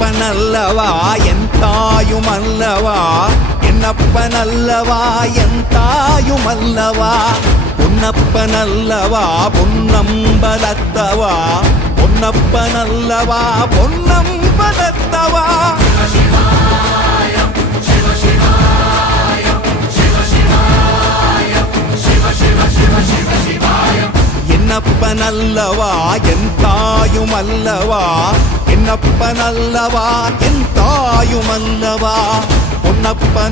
என்னப்பனல்லவா என் தாயுமல்லவா, என்னப்பனல்லவா என் தாயுமல்லவா, பொன்னப்பனல்லவா பொன்னம்பலத்தவா, பொன்னப்பனல்லவா பொன்னம்பலத்தவா. என்னப்பனல்லவா என் தாயுமல்லவா, என்னப்பனல்லவா என் தாயுமல்லவா, பொன்னப்பன